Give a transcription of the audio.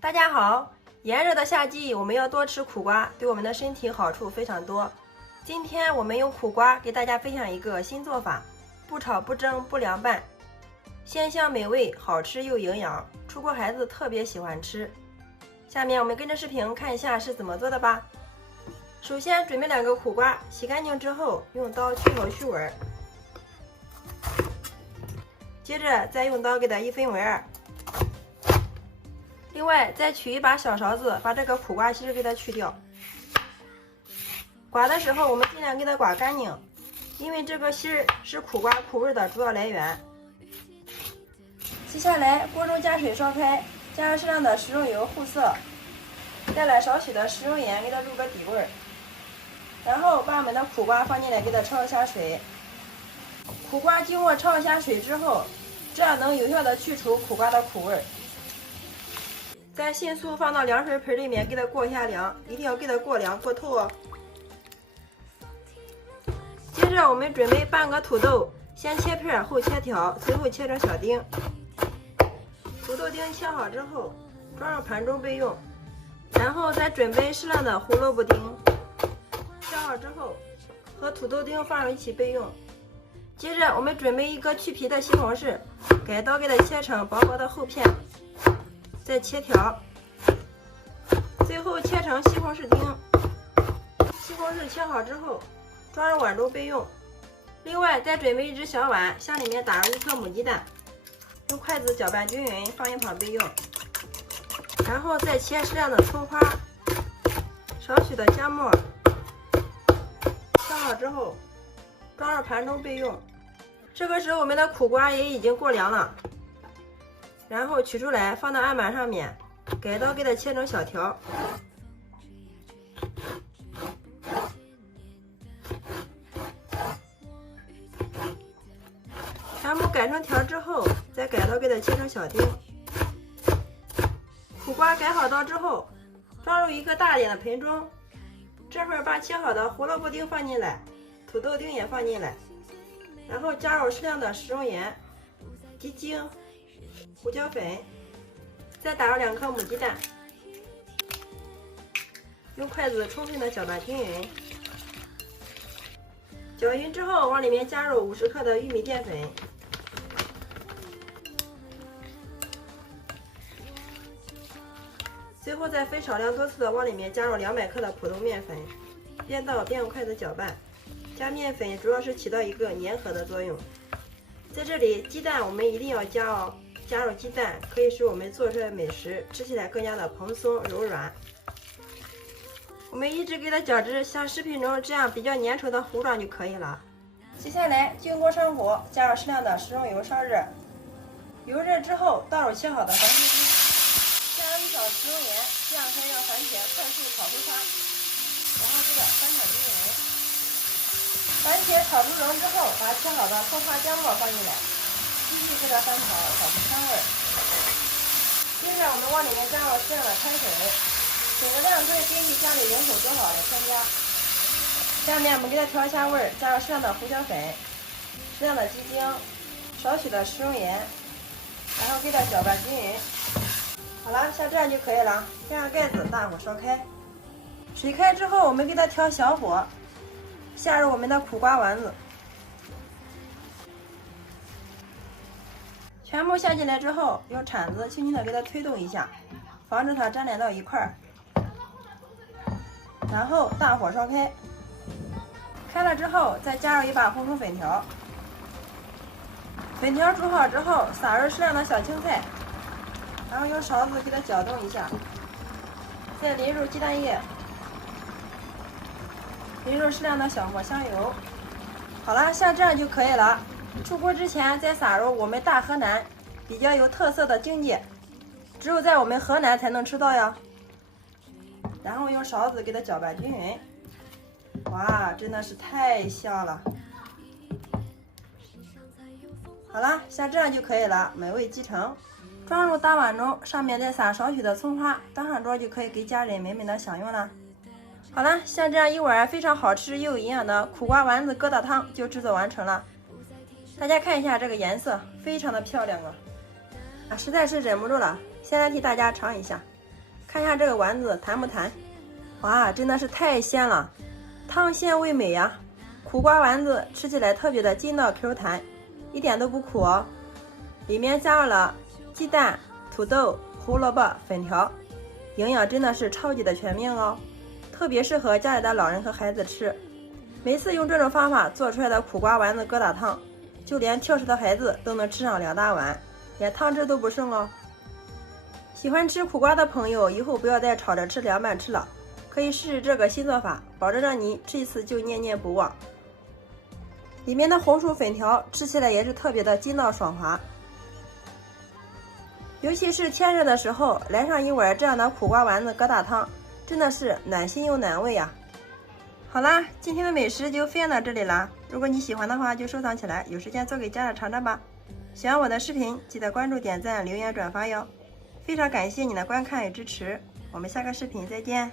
大家好，炎热的夏季，我们要多吃苦瓜，对我们的身体好处非常多。今天我们用苦瓜给大家分享一个新做法，不炒不蒸不凉拌，鲜香美味，好吃又营养，出国孩子特别喜欢吃。下面我们跟着视频看一下是怎么做的吧。首先准备2个苦瓜，洗干净之后用刀去头去尾，接着再用刀给它一分为2。另外再取一把小勺子，把这个苦瓜芯给它去掉。刮的时候我们尽量给它刮干净，因为这个芯是苦瓜苦味的主要来源。接下来锅中加水烧开，加入适量的食用油护色，再来少许的食用盐给它入个底味。然后把我们的苦瓜放进来，给它焯一下水。苦瓜经过焯一下水之后，这样能有效的去除苦瓜的苦味。再迅速放到凉水盆里面，给它过一下凉，一定要给它过凉过透哦。接着我们准备半个土豆，先切片后切条，最后切成小丁。土豆丁切好之后装入盘中备用，然后再准备适量的胡萝卜丁，切好之后和土豆丁放入一起备用。接着我们准备一个去皮的西红柿，改刀给它切成薄薄的厚片，再切条，最后切成西红柿丁。西红柿切好之后装入碗中备用。另外再准备一只小碗，向里面打入1颗母鸡蛋，用筷子搅拌均匀，放一旁备用。然后再切适量的葱花，少许的姜末，切好之后装入盘中备用。这个时候我们的苦瓜也已经过凉了，然后取出来放到案板上面，改刀给它切成小条。全部改成条之后，再改刀给它切成小丁。苦瓜改好刀之后，装入一个大点的盆中，这会儿把切好的胡萝卜丁放进来，土豆丁也放进来，然后加入适量的食用盐、鸡精、胡椒粉，再打入2颗母鸡蛋，用筷子充分的搅拌均匀。搅匀之后，往里面加入50克的玉米淀粉，最后再分少量多次的往里面加入200克的普通面粉，边倒边用筷子搅拌。加面粉主要是起到一个粘合的作用。在这里鸡蛋我们一定要加哦，加入鸡蛋可以使我们做出来的美食吃起来更加的蓬松柔软。我们一直给它搅至像视频中这样比较粘稠的糊状就可以了。接下来经锅上火，加入适量的食用油烧热，油热之后倒入切好的番茄丁，加入1勺食用盐，这样可以让番茄快速炒出汤，然后给它翻炒均匀。番茄炒出蓉之后，把切好的葱花姜末放进来，继续给它翻炒，炒出香味。接着我们往里面加入适量的开水，水的量可以根据家里人口多少来添加。下面我们给它调一下味，加入适量的胡椒粉、适量的鸡精、少许的食用盐，然后给它搅拌均匀。好了，像这样就可以了。盖上盖子，大火烧开。水开之后，我们给它调小火，下入我们的苦瓜丸子，全部下进来之后，用铲子轻轻的给它推动一下，防止它粘连到一块儿。然后大火烧开，开了之后再加入1把红薯粉条，粉条煮好之后撒入适量的小青菜，然后用勺子给它搅动一下，再淋入鸡蛋液，淋入适量的小磨香油。好了，像这样就可以了。出锅之前再撒入我们大河南比较有特色的荆芥，只有在我们河南才能吃到呀。然后用勺子给它搅拌均匀。哇，真的是太香了。好了，像这样就可以了，美味即成。装入大碗中，上面再撒少许的葱花，端上桌就可以给家人美美的享用了。好了，像这样一碗非常好吃又有营养的苦瓜丸子疙瘩汤就制作完成了。大家看一下这个颜色，非常的漂亮啊！实在是忍不住了，先来替大家尝一下。看一下这个丸子弹不弹？哇，真的是太鲜了，汤鲜味美呀！苦瓜丸子吃起来特别的筋道 Q 弹，一点都不苦哦。里面加入了鸡蛋、土豆、胡萝卜、粉条，营养真的是超级的全面哦，特别适合家里的老人和孩子吃。每次用这种方法做出来的苦瓜丸子疙瘩汤，就连挑食的孩子都能吃上2大碗，连汤汁都不剩哦。喜欢吃苦瓜的朋友，以后不要再炒着吃凉拌吃了，可以试试这个新做法，保证让你吃一次就念念不忘。里面的红薯粉条吃起来也是特别的筋道爽滑，尤其是天热的时候，来上一碗这样的苦瓜丸子疙瘩汤，真的是暖心又暖胃呀。好啦，今天的美食就分享到这里啦。如果你喜欢的话，就收藏起来，有时间做给家人尝尝吧。喜欢我的视频，记得关注、点赞、留言、转发哟。非常感谢你的观看与支持，我们下个视频再见。